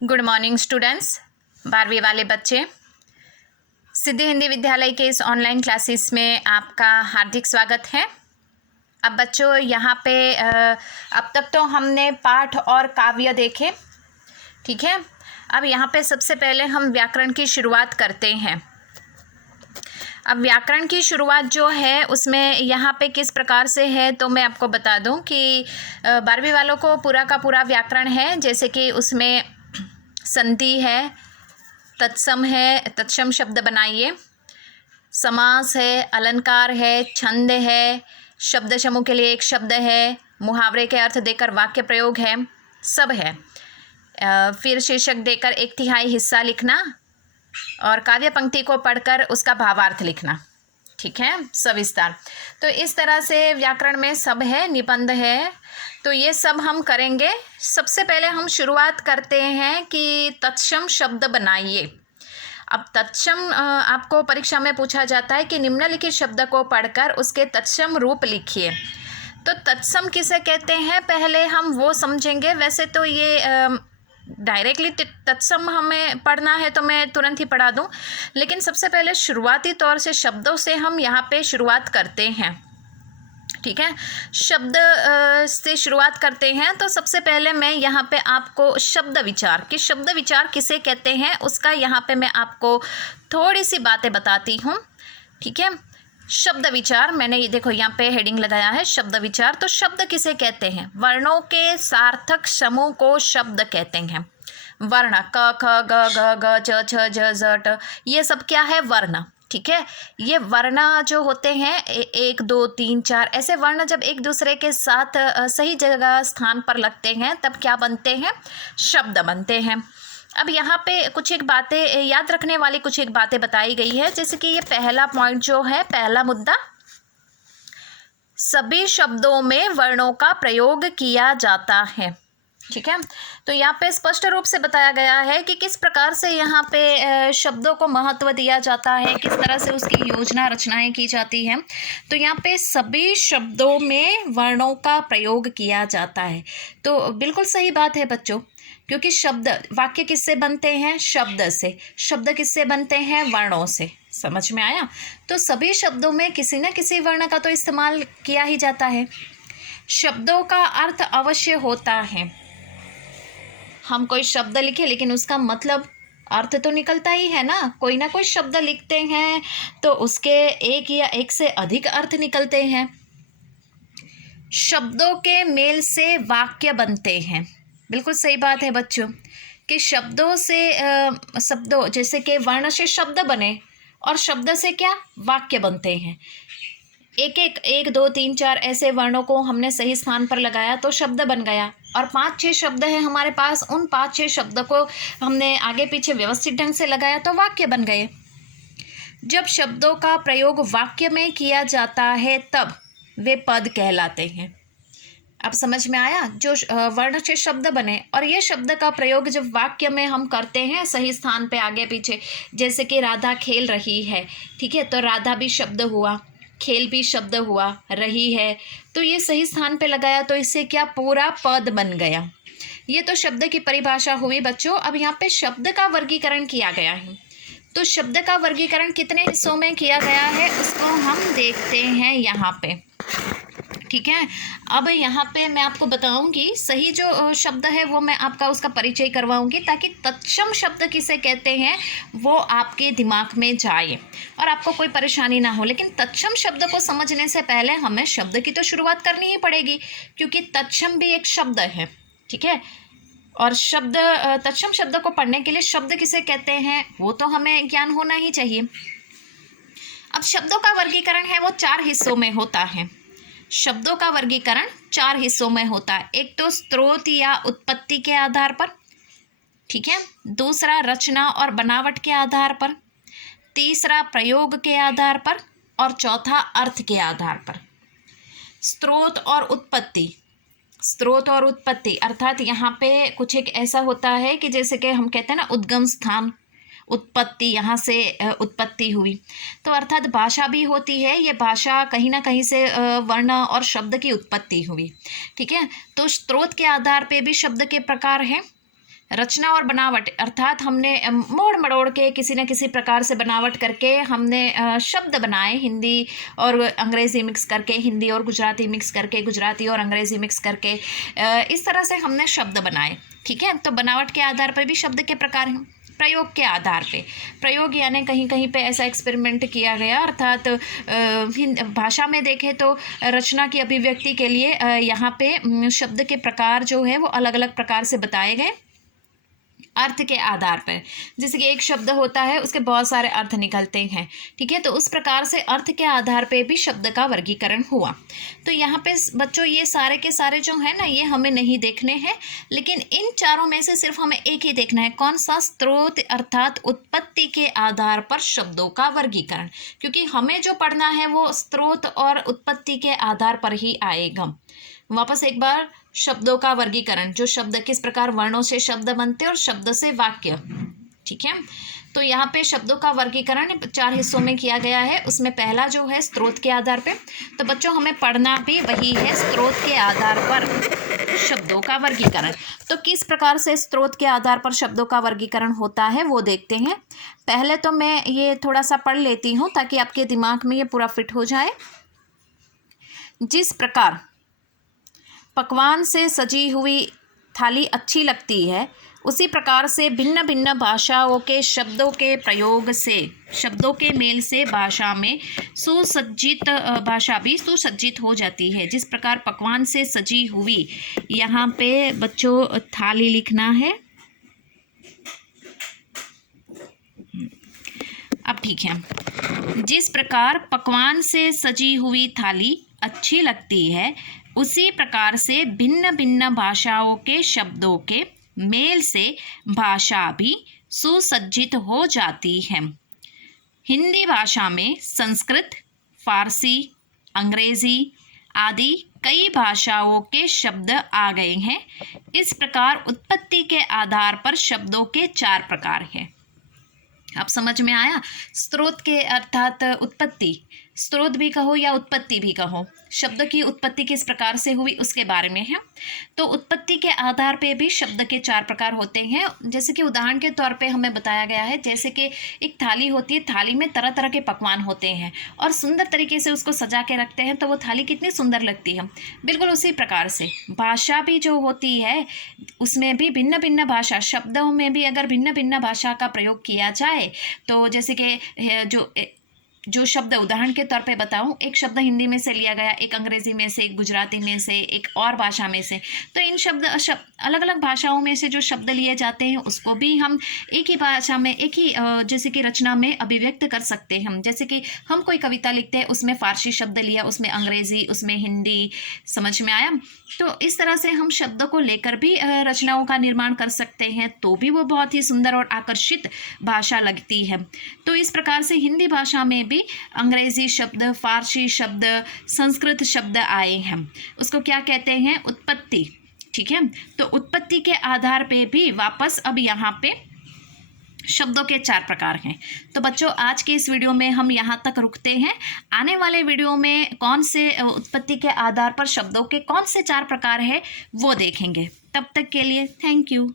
Good morning students. 12वीं वाले बच्चे, सिद्धि हिंदी विद्यालय के इस ऑनलाइन क्लासेस में आपका हार्दिक स्वागत है। अब बच्चों यहाँ पे अब तक तो हमने पाठ और काव्य देखे, ठीक है। अब यहाँ पे सबसे पहले हम व्याकरण की शुरुआत करते हैं। अब व्याकरण की शुरुआत जो है उसमें यहाँ पे किस प्रकार से है तो मैं आपको बता दूं कि 12वीं वालों को पूरा का पूरा व्याकरण है, जैसे कि उसमें संधि है, तत्सम है, तत्सम शब्द बनाइए, समास है, अलंकार है, छंद है, शब्द समूह के लिए एक शब्द है, मुहावरे के अर्थ देकर वाक्य प्रयोग है, सब है। फिर शीर्षक देकर 1/3 हिस्सा लिखना और काव्य पंक्ति को पढ़कर उसका भावार्थ लिखना, ठीक है, सविस्तार। तो इस तरह से व्याकरण में सब है, निबंध है, तो ये सब हम करेंगे। सबसे पहले हम शुरुआत करते हैं कि तत्सम शब्द बनाइए। अब तत्सम आपको परीक्षा में पूछा जाता है कि निम्नलिखित शब्द को पढ़कर उसके तत्सम रूप लिखिए। तो तत्सम किसे कहते हैं पहले हम वो समझेंगे। वैसे तो ये डायरेक्टली तत्सम हमें पढ़ना है तो मैं तुरंत ही पढ़ा दूं, लेकिन सबसे पहले शुरुआती तौर से शब्दों से हम यहाँ पे शुरुआत करते हैं, ठीक है। शब्द से शुरुआत करते हैं तो सबसे पहले मैं यहाँ पे आपको शब्द विचार कि शब्द विचार किसे कहते हैं उसका यहाँ पे मैं आपको थोड़ी सी बातें बताती हूँ, ठीक है। शब्द विचार, मैंने ये देखो यहाँ पे हेडिंग लगाया है शब्द विचार। तो शब्द किसे कहते हैं? वर्णों के सार्थक समूह को शब्द कहते हैं। वर्ण क ख ग घ ग च छ ज ज ट, ये सब क्या है? वर्ण, ठीक है। ये वर्ण जो होते हैं 1 2 3 4 ऐसे वर्ण जब एक दूसरे के साथ सही जगह स्थान पर लगते हैं तब क्या बनते हैं? शब्द बनते हैं। अब यहाँ पे कुछ एक बातें याद रखने वाली कुछ एक बातें बताई गई है, जैसे कि ये पहला पॉइंट जो है, पहला मुद्दा, सभी शब्दों में वर्णों का प्रयोग किया जाता है, ठीक है। तो यहाँ पे स्पष्ट रूप से बताया गया है कि किस प्रकार से यहाँ पे शब्दों को महत्व दिया जाता है, किस तरह से उसकी योजना रचनाएं की जाती हैं। तो यहाँ पे सभी शब्दों में वर्णों का प्रयोग किया जाता है। तो बिल्कुल सही बात है बच्चों, क्योंकि शब्द, वाक्य किससे बनते हैं? शब्द से। शब्द किससे बनते हैं? वर्णों से। समझ में आया? तो सभी शब्दों में किसी न किसी वर्ण का तो इस्तेमाल किया ही जाता है। शब्दों का अर्थ अवश्य होता है। हम कोई शब्द लिखे लेकिन उसका मतलब, अर्थ तो निकलता ही है ना। कोई ना कोई शब्द लिखते हैं तो उसके एक या एक से अधिक अर्थ निकलते हैं। शब्दों के मेल से वाक्य बनते हैं। बिल्कुल सही बात है बच्चों कि शब्दों से शब्दों, जैसे कि वर्ण से शब्द बने और शब्द से क्या? वाक्य बनते हैं। एक 2 3 4 ऐसे वर्णों को हमने सही स्थान पर लगाया तो शब्द बन गया, और 5-6 शब्द हैं हमारे पास, उन 5-6 शब्द को हमने आगे पीछे व्यवस्थित ढंग से लगाया तो वाक्य बन गए। जब शब्दों का प्रयोग वाक्य में किया जाता है तब वे पद कहलाते हैं। अब समझ में आया? जो वर्ण से शब्द बने और ये शब्द का प्रयोग जब वाक्य में हम करते हैं सही स्थान पे आगे पीछे, जैसे कि राधा खेल रही है, ठीक है, तो राधा भी शब्द हुआ, खेल भी शब्द हुआ, रही है, तो ये सही स्थान पे लगाया तो इससे क्या? पूरा पद बन गया। ये तो शब्द की परिभाषा हुई बच्चों। अब यहाँ पे शब्द का वर्गीकरण किया गया है। तो शब्द का वर्गीकरण कितने हिस्सों में किया गया है उसको हम देखते हैं यहाँ पे, ठीक है। अब यहाँ पे मैं आपको बताऊंगी सही जो शब्द है वो मैं आपका उसका परिचय करवाऊंगी, ताकि तत्सम शब्द किसे कहते हैं वो आपके दिमाग में जाए और आपको कोई परेशानी ना हो। लेकिन तत्सम शब्द को समझने से पहले हमें शब्द की तो शुरुआत करनी ही पड़ेगी, क्योंकि तत्सम भी एक शब्द है, ठीक है। और शब्द, तत्सम शब्द को पढ़ने के लिए शब्द किसे कहते हैं वो तो हमें ज्ञान होना ही चाहिए। अब शब्दों का वर्गीकरण है वो 4 हिस्सों में होता है। शब्दों का वर्गीकरण 4 हिस्सों में होता है। एक तो स्रोत या उत्पत्ति के आधार पर, ठीक है, दूसरा रचना और बनावट के आधार पर, तीसरा प्रयोग के आधार पर, और चौथा अर्थ के आधार पर। स्रोत और उत्पत्ति, स्रोत और उत्पत्ति अर्थात यहाँ पे कुछ एक ऐसा होता है कि जैसे कि हम कहते हैं ना उद्गम स्थान, उत्पत्ति, यहाँ से उत्पत्ति हुई, तो अर्थात भाषा भी होती है। ये भाषा कहीं ना कहीं से वर्ण और शब्द की उत्पत्ति हुई, ठीक है। तो स्रोत के आधार पे भी शब्द के प्रकार हैं, रचना और बनावट अर्थात हमने मोड़ मड़ोड़ के किसी न किसी प्रकार से बनावट करके हमने शब्द बनाए, हिंदी और अंग्रेज़ी मिक्स करके, हिंदी और गुजराती मिक्स करके, गुजराती और अंग्रेज़ी मिक्स करके, इस तरह से हमने शब्द बनाए। ठीक है, तो बनावट के आधार पर भी शब्द के प्रकार हैं। प्रयोग के आधार पे, प्रयोग यानी कहीं कहीं पे ऐसा एक्सपेरिमेंट किया गया, अर्थात भाषा में देखें तो रचना की अभिव्यक्ति के लिए यहाँ पे शब्द के प्रकार जो है वो अलग अलग प्रकार से बताए गए अर्थ के आधार पर। जैसे कि एक शब्द होता है, उसके बहुत सारे अर्थ निकलते हैं। ठीक है, तो उस प्रकार से अर्थ के आधार पे भी शब्द का वर्गीकरण हुआ। तो यहाँ पे बच्चों ये सारे के सारे जो है ना, ये हमें नहीं देखने हैं, लेकिन इन चारों में से सिर्फ हमें एक ही देखना है। कौन सा? स्रोत अर्थात उत्पत्ति के आधार पर शब्दों का वर्गीकरण, क्योंकि हमें जो पढ़ना है वो स्रोत और उत्पत्ति के आधार पर ही आएगा। वापस एक बार, शब्दों का वर्गीकरण, जो शब्द किस प्रकार वर्णों से शब्द बनते हैं और शब्द से वाक्य। ठीक है, तो यहाँ पे शब्दों का वर्गीकरण 4 हिस्सों में किया गया है। उसमें पहला जो है स्रोत के आधार पे, तो बच्चों हमें पढ़ना भी वही है, स्रोत के आधार पर शब्दों का वर्गीकरण। तो किस प्रकार से स्रोत के आधार पर शब्दों का वर्गीकरण होता है वो देखते हैं। पहले तो मैं ये थोड़ा सा पढ़ लेती हूँ ताकि आपके दिमाग में ये पूरा फिट हो जाए। जिस प्रकार पकवान से सजी हुई थाली अच्छी लगती है, उसी प्रकार से भिन्न भिन्न भाषाओं के शब्दों के प्रयोग से, शब्दों के मेल से भाषा में सुसज्जित भाषा भी सुसज्जित हो जाती है। जिस प्रकार पकवान से सजी हुई, यहाँ पे बच्चों थाली लिखना है। अब ठीक है, जिस प्रकार पकवान से सजी हुई थाली अच्छी लगती है, उसी प्रकार से भिन्न भिन्न भाषाओं के शब्दों के मेल से भाषा भी सुसज्जित हो जाती है। हिंदी भाषा में संस्कृत, फारसी, अंग्रेजी आदि कई भाषाओं के शब्द आ गए हैं। इस प्रकार उत्पत्ति के आधार पर शब्दों के 4 प्रकार हैं। अब समझ में आया? स्रोत के अर्थात उत्पत्ति, स्रोत भी कहो या उत्पत्ति भी कहो, शब्द की उत्पत्ति किस प्रकार से हुई उसके बारे में है। तो उत्पत्ति के आधार पे भी शब्द के 4 प्रकार होते हैं। जैसे कि उदाहरण के तौर पे हमें बताया गया है, जैसे कि एक थाली होती है, थाली में तरह तरह के पकवान होते हैं और सुंदर तरीके से उसको सजा के रखते हैं, तो वो थाली कितनी सुंदर लगती है। बिल्कुल उसी प्रकार से भाषा भी जो होती है, उसमें भी भिन्न भिन्न भाषा, शब्दों में भी अगर भिन्न भिन्न भाषा का प्रयोग किया जाए, तो जैसे कि जो शब्द उदाहरण के तौर पे बताऊं, एक शब्द हिंदी में से लिया गया, एक अंग्रेजी में से, एक गुजराती में से, एक और भाषा में से, तो इन शब्द अलग अलग भाषाओं में से जो शब्द लिए जाते हैं उसको भी हम एक ही भाषा में, एक ही जैसे कि रचना में अभिव्यक्त कर सकते हैं। जैसे कि हम कोई कविता लिखते हैं, उसमें फारसी शब्द लिया, उसमें अंग्रेजी, उसमें हिंदी, समझ में आया? तो इस तरह से हम शब्द को लेकर भी रचनाओं का निर्माण कर सकते हैं, तो भी वो बहुत ही सुंदर और आकर्षित भाषा लगती है। तो इस प्रकार से हिंदी भाषा में भी अंग्रेजी शब्द, फारसी शब्द, संस्कृत शब्द आए हैं। उसको क्या कहते हैं? उत्पत्ति। ठीक है, तो उत्पत्ति के आधार पे भी वापस अब यहाँ पे शब्दों के 4 प्रकार हैं। तो बच्चों आज के इस वीडियो में हम यहाँ तक रुकते हैं। आने वाले वीडियो में कौन से उत्पत्ति के आधार पर शब्दों के कौन से 4 प्रकार हैं वो देखेंगे। तब तक के लिए थैंक यू।